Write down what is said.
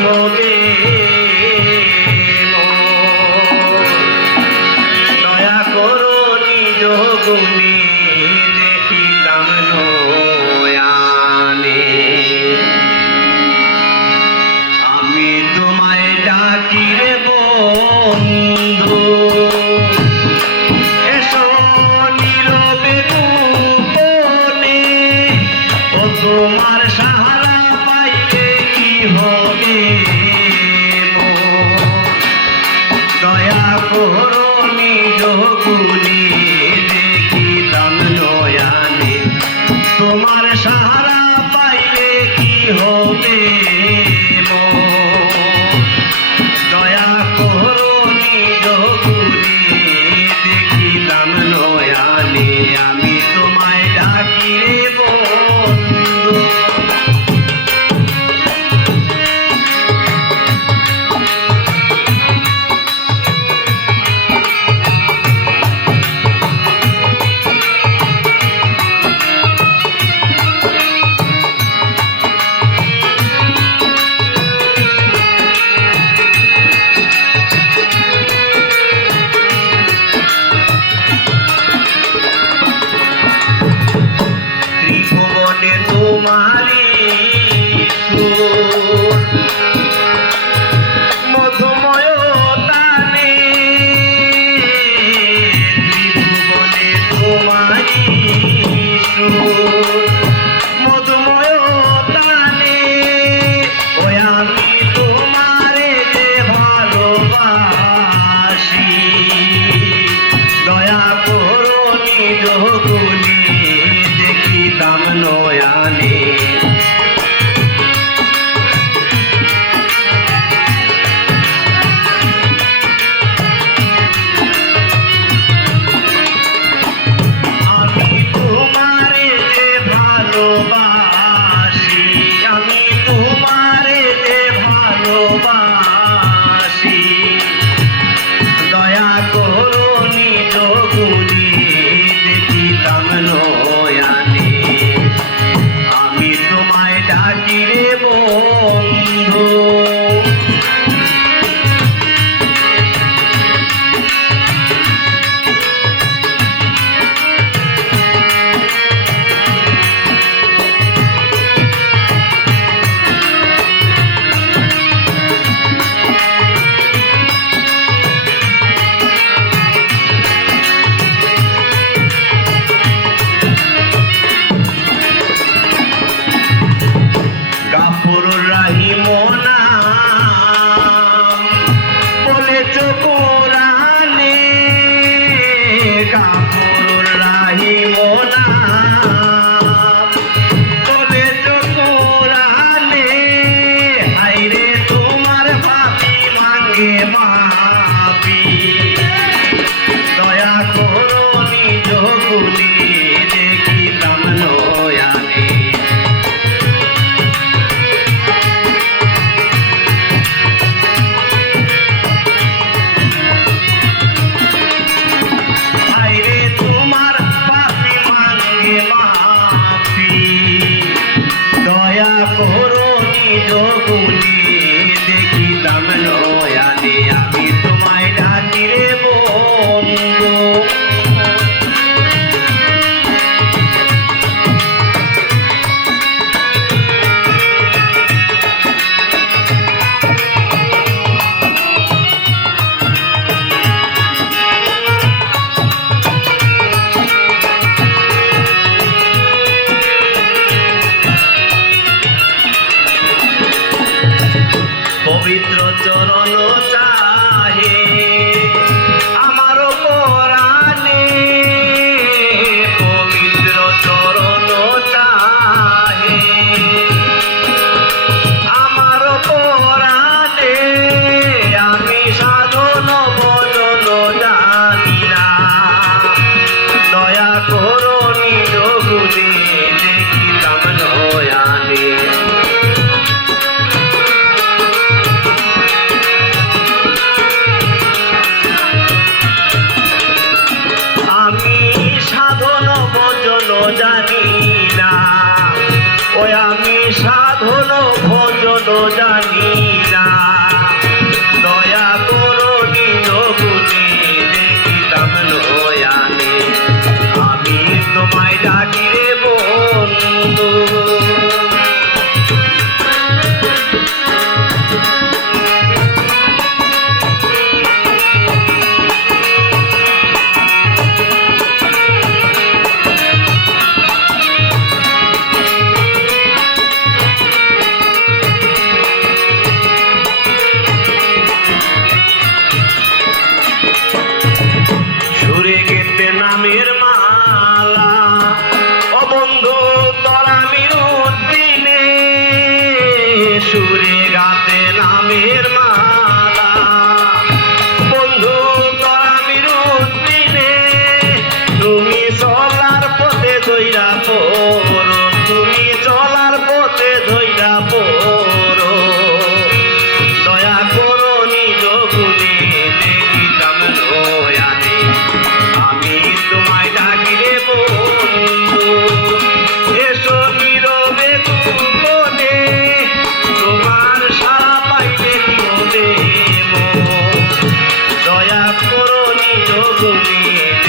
হবে দয়া করো নিজ গুণে দেখিতাম নয়ানে আমি তোমায় ডাকি রে বন্ধু এসো নীরবে গোপনে ও তোমার সাহারা পাইলে কি হবে দয়া করো নিজ গুণে দেখিতাম নয়ানে তোমার সাহারা পাইলে কি হবে দয়া করো নিজ গুণে দেখিতাম নয়ানে আমি তোমায় ডাকি রে বন্ধু ত্রিভুবনে তোমারি সুর মধুময় তানে ত্রিভুবনে তোমারি সুর মধুময় তানে ওই আমি তোমারে যে ভালোবাসি দয়া করো নিজ গুণে দেখিতাম নয়ানে আমি তোমারে যে ভালোবাসি আমি তোমারে যে ভালোবাসি দয়া করো নিজ গুণে দেখিতাম নয়ানে আমি তোমায় ডাকি রে বন্ধু গাফুরুর রহিম নাম বলেছ কোরআনে গাফুরুর রহিম নাম বলেছ কোরআনে হায়রে তোমার পাপী মাঙ্গে মাপি দয়া করো নিজ গুণে দেখিতাম নয়ানে দয়া করো নিজ গুণে দেখিতাম নয়ানে আমি তোমায় ডাকি রে বন্ধু পবিত্র চরণ চাহে আমার পরাণে পবিত্র চরণ চাহে আমার পরাণে আমি সাধন ভজন জানি না দয়া করো নিজ গুণে দেখিতাম নয়ানে জানি না ওই আমি সাধন ভজন জানি না গুণে